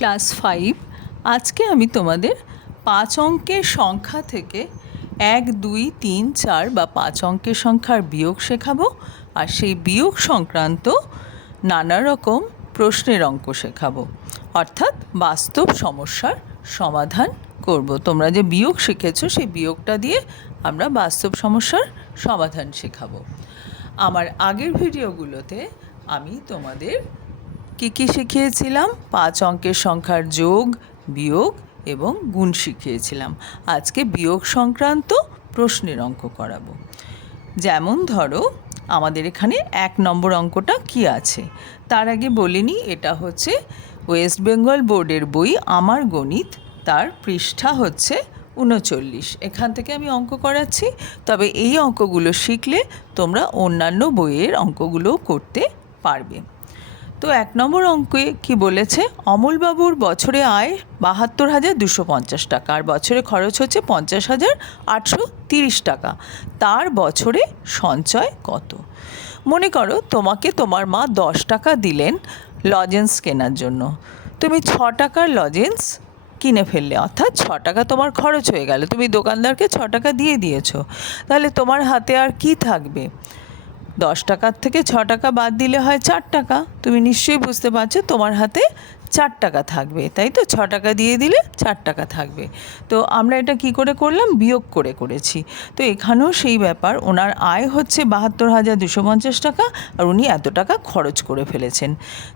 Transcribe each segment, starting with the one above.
Class five, আজকে আমি তোমাদের পাঁচ অঙ্কের সংখ্যা থেকে এক, দুই, তিন, চার বা পাঁচ অঙ্কের সংখ্যার বিয়োগ শেখাবো। আর সেই বিয়োগ সংক্রান্ত নানা রকম প্রশ্নের অঙ্ক শেখাবো। অর্থাৎ বাস্তব সমস্যার সমাধান করব। তোমরা যে বিয়োগ শিখেছো, সেই বিয়োগটা দিয়ে আমরা বাস্তব সমস্যার সমাধান শেখাবো। আমার আগের ভিডিওগুলোতে আমি তোমাদের কি কি শিখিয়েছিলাম? পাঁচ অঙ্কের সংখ্যার যোগ, বিয়োগ এবং গুণ শিখিয়েছিলাম। আজকে বিয়োগ সংক্রান্ত প্রশ্নের অঙ্ক করাবো। যেমন ধরো, আমাদের এখানে এক নম্বর অঙ্কটা কি আছে? তার আগে বলিনি, এটা হচ্ছে ওয়েস্ট বেঙ্গল বোর্ডের বই, আমার গণিত, তার পৃষ্ঠা হচ্ছে উনচল্লিশ। এখান থেকে আমি অঙ্ক করাচ্ছি। তবে এই অঙ্কগুলো শিখলে তোমরা অন্যান্য বইয়ের অঙ্কগুলোও করতে পারবে। তো এক নম্বর অঙ্কে কি বলেছে? অমলবাবুর বছরে আয় বাহাত্তর হাজার দুশো পঞ্চাশ টাকা, আর বছরে খরচ হচ্ছে পঞ্চাশ হাজার আটশো তিরিশ টাকা। তার বছরে সঞ্চয় কত? মনে করো তোমাকে তোমার মা দশ টাকা দিলেন লজেন্স কেনার জন্য। তুমি ছ টাকার লজেন্স কিনে ফেললে, অর্থাৎ ছ টাকা তোমার খরচ হয়ে গেল। তুমি দোকানদারকে ছ টাকা দিয়ে দিয়েছ। তাহলে তোমার হাতে আর কি থাকবে? দশ টাকার থেকে ছ টাকা বাদ দিলে হয় চার টাকা। তুমি নিশ্চয়ই বুঝতে পারছ তোমার হাতে চার টাকা থাকবে, তাই তো? ছ টাকা দিয়ে দিলে চার টাকা থাকবে। তো আমরা এটা কি করে করলাম? বিয়োগ করে করেছি। তো এখানেও সেই ব্যাপার, ওনার আয় হচ্ছে বাহাত্তর হাজার দুশো পঞ্চাশ টাকা আর উনি এত টাকা খরচ করে ফেলেছেন।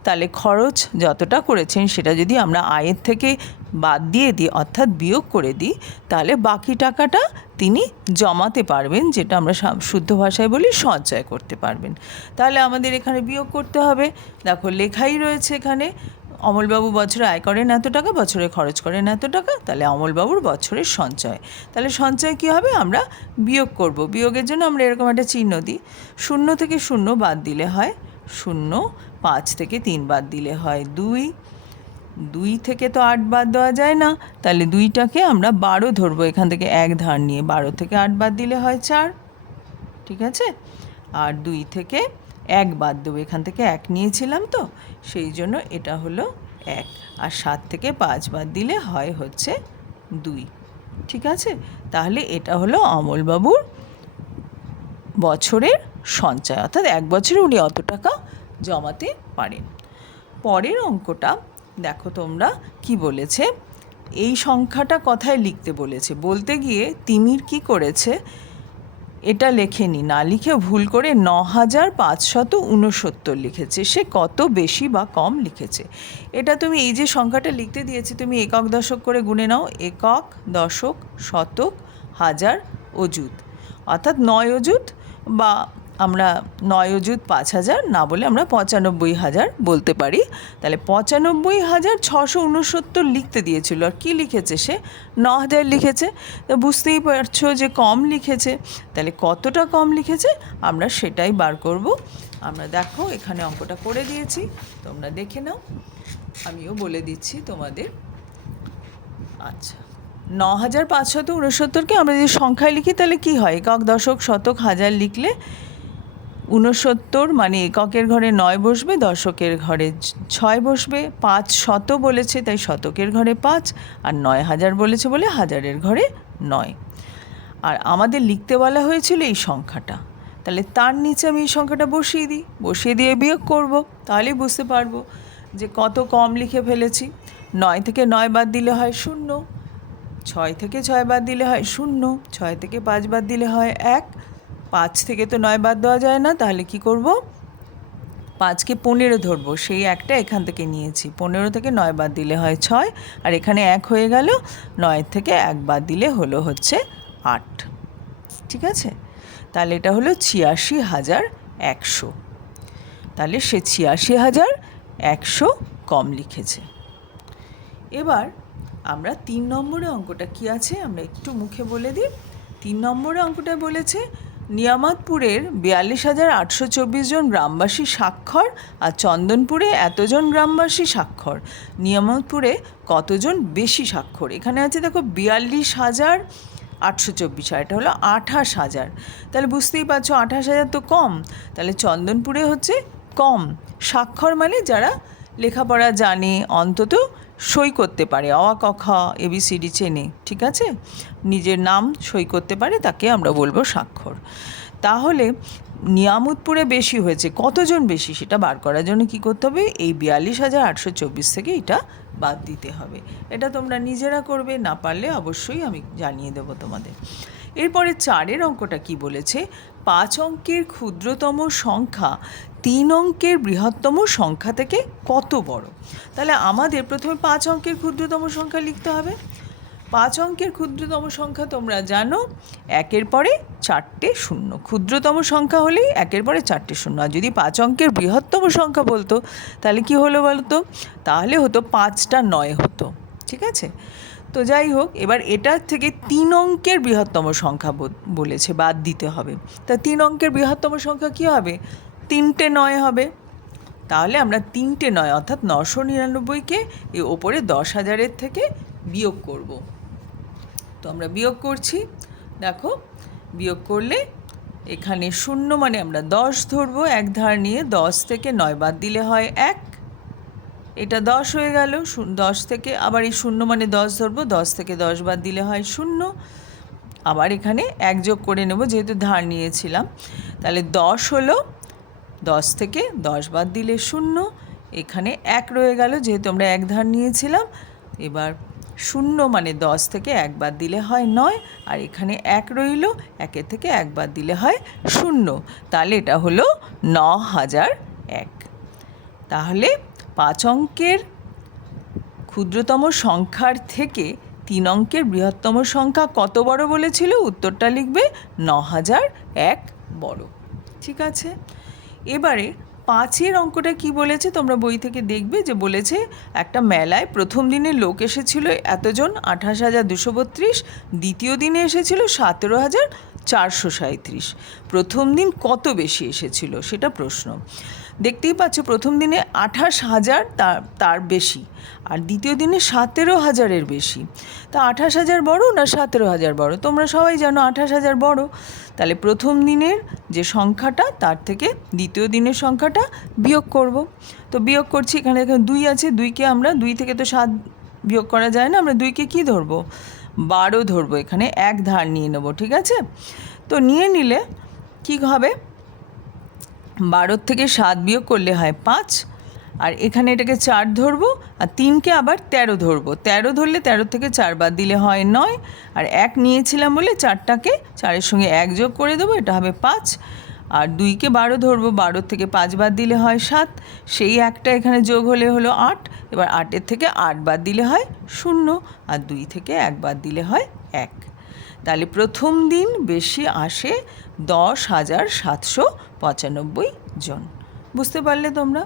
তাহলে খরচ যতটা করেছেন সেটা যদি আমরা আয়ের থেকে বাদ দিয়ে দিই, অর্থাৎ বিয়োগ করে দিই, তাহলে বাকি টাকাটা তিনি জমাতে পারবেন, যেটা আমরা শুদ্ধ ভাষায় বলি সঞ্চয় করতে পারবেন। তাহলে আমাদের এখানে বিয়োগ করতে হবে। দেখো, লেখাই রয়েছে এখানে, অমলবাবু বছরে আয় করেন এত টাকা, বছরে খরচ করেন এত টাকা, তাহলে অমলবাবুর বছরের সঞ্চয়। তাহলে সঞ্চয় কী হবে? আমরা বিয়োগ করব। বিয়োগের জন্য আমরা এরকম একটা চিহ্ন দিই। শূন্য থেকে শূন্য বাদ দিলে হয়, শূন্য, পাঁচ থেকে তিন বাদ দিলে হয় দুই দুই থেকে তো আট বাদ দেওয়া যায় না। তাহলে দুইটাকে আমরা বারো ধরবো। এখান থেকে এক ধার নিয়ে বারো থেকে আট বাদ দিলে হয় চার। ঠিক আছে? আর দুই থেকে এক বাদ দেবো। এখান থেকে এক নিয়েছিলাম তো, সেই জন্য এটা হলো এক। আর সাত থেকে পাঁচ বাদ দিলে হয় হচ্ছে দুই। ঠিক আছে? তাহলে এটা হলো অমলবাবুর বছরের সঞ্চয়। অর্থাৎ এক বছরে উনি অত টাকা জমাতে পারেন। পরের অঙ্কটা দেখো তোমরা কি বলেছে, এই সংখ্যাটা কথায় লিখতে বলেছে। বলতে গিয়ে তিমির কি করেছে, এটা লেখেনি না। লিখে ভুল করে ন হাজার পাঁচশত উনসত্তর লিখেছে। সে কত বেশি বা কম লিখেছে। এটা তুমি এই যে সংখ্যাটা লিখতে দিয়েছি, তুমি একক দশক করে গুনে নাও। একক দশক শতক হাজার অযুত। অর্থাৎ নয় অযুত বা আমরা নয় অযুত পাঁচ হাজার, না বলে আমরা পঁচানব্বই হাজার বলতে পারি। তাহলে পঁচানব্বই হাজার ছশো উনসত্তর লিখতে দিয়েছিল। আর কী লিখেছে সে? ন হাজার লিখেছে। তো বুঝতেই পারছ যে কম লিখেছে। তাহলে কতটা কম লিখেছে? আমরা সেটাই বার করব। আমরা দেখো, এখানে অঙ্কটা করে দিয়েছি। তোমরা দেখে নাও। আমিও বলে দিচ্ছি তোমাদের। আচ্ছা ন হাজার পাঁচশত উনসত্তরকে আমরা যদি সংখ্যায় লিখি, তাহলে কি হয়? একক, দশক, শতক, হাজার লিখলে উনসত্তর মানে এককের ঘরে নয় বসবে, দশকের ঘরে ছয় বসবে, পাঁচ শত বলেছে, তাই শতকের ঘরে পাঁচ আর নয় হাজার বলেছে বলে হাজারের ঘরে নয়। আর আমাদের লিখতে বলা হয়েছিল এই সংখ্যাটা। তাহলে তার নিচে আমি এই সংখ্যাটা বসিয়ে দিই। বসিয়ে দিয়ে বিয়োগ করব, তাহলেই বুঝতে পারব যে কত কম লিখে ফেলেছি। নয় থেকে নয় বাদ দিলে হয় শূন্য, ছয় থেকে ছয় বাদ দিলে হয় শূন্য, ছয় থেকে পাঁচ বাদ দিলে হয় এক পাঁচ থেকে তো নয় বাদ দেওয়া যায় না, তাহলে কি করব? পাঁচকে পনেরো ধরবো, সেই একটা এখান থেকে নিয়েছি। পনেরো থেকে নয় বাদ দিলে হয় ছয়, আর এখানে এক হয়ে গেল, নয় থেকে এক বাদ দিলে হলো হচ্ছে আট। ঠিক আছে? তাহলে এটা হলো ছিয়াশি হাজার একশো। তাহলে সে ছিয়াশি হাজার একশো কম লিখেছে। এবার আমরা তিন নম্বরে অঙ্কটা কি আছে, আমরা একটু মুখে বলে দিই। তিন নম্বরে অঙ্কটা বলেছে নিয়ামতপুরের বিয়াল্লিশ হাজার আটশো চব্বিশ জন গ্রামবাসী স্বাক্ষর আর চন্দনপুরে এতজন গ্রামবাসী স্বাক্ষর। নিয়ামতপুরে কতজন বেশি স্বাক্ষর? এখানে আছে দেখো বিয়াল্লিশ হাজার আটশো চব্বিশ, আর এটা হলো আঠাশ হাজার। তাহলে বুঝতেই পারছ আঠাশ হাজার তো কম। তাহলে চন্দনপুরে হচ্ছে কম। স্বাক্ষর মানে যারা লেখাপড়া জানে, অন্তত সই করতে পারে। অ ক, খ এবিসিডি চেনে ঠিক আছে? নিজের নাম সই করতে পারে, তাকে আমরা বলব স্বাক্ষর। তাহলে নিয়ামতপুরে বেশি হয়েছে, কতজন বেশি সেটা বার করার জন্য কি করতে হবে? এই বিয়াল্লিশ হাজার আটশো চব্বিশ থেকে এটা বাদ দিতে হবে। এটা তোমরা নিজেরা করবে, না পারলে অবশ্যই আমি জানিয়ে দেবো তোমাদের। এরপরে চারের অঙ্কটা কি বলেছে? পাঁচ অঙ্কের ক্ষুদ্রতম সংখ্যা তিন অঙ্কের বৃহত্তম সংখ্যা থেকে কত বড়? তাহলে আমাদের প্রথমে পাঁচ অঙ্কের ক্ষুদ্রতম সংখ্যা লিখতে হবে। পাঁচ অঙ্কের ক্ষুদ্রতম সংখ্যা তোমরা জানো, একের পরে চারটে শূন্য। ক্ষুদ্রতম সংখ্যা হলেই একের পরে চারটে শূন্য। আর যদি পাঁচ অঙ্কের বৃহত্তম সংখ্যা বলতো, তাহলে কি হলো বলতো? তাহলে হতো পাঁচটা নয় হতো। ঠিক আছে? তো যাই হোক, এবার এটার থেকে তিন অঙ্কের বৃহত্তম সংখ্যা বল- বলেছে, বাদ দিতে হবে। তা তিন অঙ্কের বৃহত্তম সংখ্যা কী হবে? তিনটে নয় হবে। তাহলে আমরা তিনটে নয়, অর্থাৎ নশো নিরানব্বইকে এই ওপরে দশ হাজারের থেকে বিয়োগ করব। তো আমরা বিয়োগ করছি। দেখো, বিয়োগ করলে এখানে শূন্য মানে আমরা দশ ধরবো, এক ধার নিয়ে দশ থেকে নয় বাদ দিলে হয় এক। এটা দশ হয়ে গেল দশ থেকে আবার এই শূন্য মানে দশ ধরবো, দশ থেকে দশ বাদ দিলে হয় শূন্য। আবার এখানে এক যোগ করে নেব, যেহেতু ধার নিয়েছিলাম। তাহলে দশ হলো দশ থেকে দশ বাদ দিলে শূন্য। এখানে এক রয়ে গেল, যেহেতু আমরা এক ধার নিয়েছিলাম। এবার শূন্য মানে দশ থেকে এক বাদ দিলে হয় নয়, আর এখানে এক রইল, একের থেকে এক বাদ দিলে হয় শূন্য। তাহলে এটা হলো ন হাজার এক। তাহলে পাঁচ অঙ্কের ক্ষুদ্রতম সংখ্যার থেকে তিন অঙ্কের বৃহত্তম সংখ্যা কত বড় বলেছিল? উত্তরটা লিখবে ন হাজার এক বড়। ঠিক আছে? এবারে পাঁচের অঙ্কটা কি বলেছে তোমরা বই থেকে দেখবে যে বলেছে, একটা মেলায় প্রথম দিনে লোক এসেছিল এতজন, আঠাশ হাজার দুশো বত্রিশ, দ্বিতীয় দিনে এসেছিল সতেরো হাজার চারশো সাঁত্রিশ প্রথম দিন কত বেশি এসেছিল? সেটা প্রশ্ন। দেখতেই পাচ্ছ প্রথম দিনে আঠাশ হাজার তার তার বেশি আর দ্বিতীয় দিনে সতেরো হাজারের বেশি। তা আঠাশ হাজার বড় না সতেরো হাজার বড়? তোমরা সবাই জানো আঠাশ হাজার বড়। তাহলে প্রথম দিনের যে সংখ্যাটা, তার থেকে দ্বিতীয় দিনের সংখ্যাটা বিয়োগ করব। তো বিয়োগ করছি, এখানে দুই আছে, দুইকে আমরা, দুই থেকে তো সাত বিয়োগ করা যায় না, আমরা দুইকে কি ধরবো? বারো ধরবো, এখানে এক ধার নিয়ে নেব, ঠিক আছে? তো নিয়ে নিলে কী হবে? বারোর থেকে সাত বিয়োগ করলে হয় পাঁচ। আর এখানে এটাকে চার ধরবো আর তিনকে আবার তেরো ধরবো। তেরো ধরলে তেরো থেকে চার বাদ দিলে হয় নয়। আর এক নিয়েছিলাম বলে চারটাকে চারের সঙ্গে এক যোগ করে দেবো, এটা হবে পাঁচ। আর দুইকে বারো ধরবো বারো থেকে পাঁচ বাদ দিলে হয় সাত। সেই একটা এখানে যোগ হলে হলো আট। এবার আটের থেকে আট বাদ দিলে হয় শূন্য। আর দুই থেকে এক বাদ দিলে হয় এক। তাহলে প্রথম দিন বেশি আসে দশ হাজার সাতশো পঁচানব্বই জন। বুঝতে পারলে তোমরা?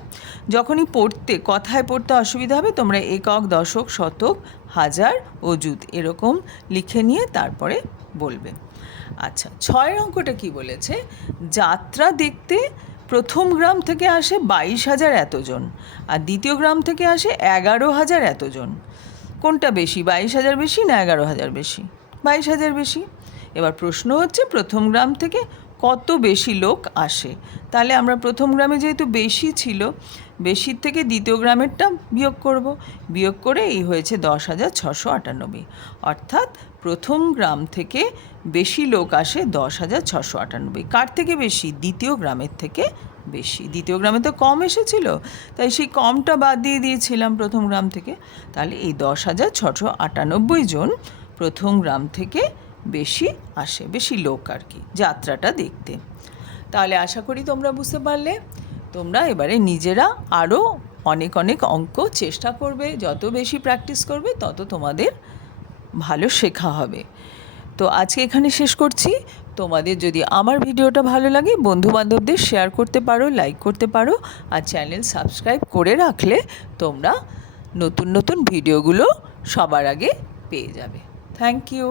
যখনই পড়তে, কথায় পড়তে অসুবিধা হবে, তোমরা একক, দশক, শতক, হাজার, অযুত এরকম লিখে নিয়ে তারপরে বলবে। আচ্ছা ছয়ের অঙ্কটা কি বলেছে? যাত্রা দেখতে প্রথম গ্রাম থেকে আসে বাইশ হাজার এতজন আর দ্বিতীয় গ্রাম থেকে আসে এগারো হাজার এতজন কোনটা বেশি, বাইশ হাজার বেশি না এগারো হাজার বেশি? বাইশ হাজার বেশি। এবার প্রশ্ন হচ্ছে, প্রথম গ্রাম থেকে কত বেশি লোক আসে? তাহলে আমরা প্রথম গ্রামে যেহেতু বেশি ছিল, বেশির থেকে দ্বিতীয় গ্রামেরটা বিয়োগ করব। বিয়োগ করে এই হয়েছে দশ হাজার ছশো আটানব্বই। অর্থাৎ প্রথম গ্রাম থেকে বেশি লোক আসে দশ হাজার ছশো আটানব্বই। কার থেকে বেশি? দ্বিতীয় গ্রামের থেকে বেশি। দ্বিতীয় গ্রামে তো কম এসেছিল, তাই সেই কমটা বাদ দিয়ে দিয়েছিলাম প্রথম গ্রাম থেকে। তাহলে এই দশ হাজার ছশো আটানব্বই জন প্রথম গ্রাম থেকে বেশি আসে, বেশি লোক আর কি, যাত্রাটা দেখতে। তাহলে আশা করি তোমরা বুঝতে পারলে। তোমরা এবারে নিজেরা আরও অনেক অনেক অঙ্ক চেষ্টা করবে। যত বেশি প্র্যাকটিস করবে, তত তোমাদের ভালো শেখা হবে। তো আজকে এখানে শেষ করছি। তোমাদের যদি আমার ভিডিওটা ভালো লাগে বন্ধু বান্ধবদের শেয়ার করতে পারো লাইক করতে পারো, আর চ্যানেল সাবস্ক্রাইব করে রাখলে তোমরা নতুন নতুন ভিডিওগুলো সবার আগে পেয়ে যাবে। Thank you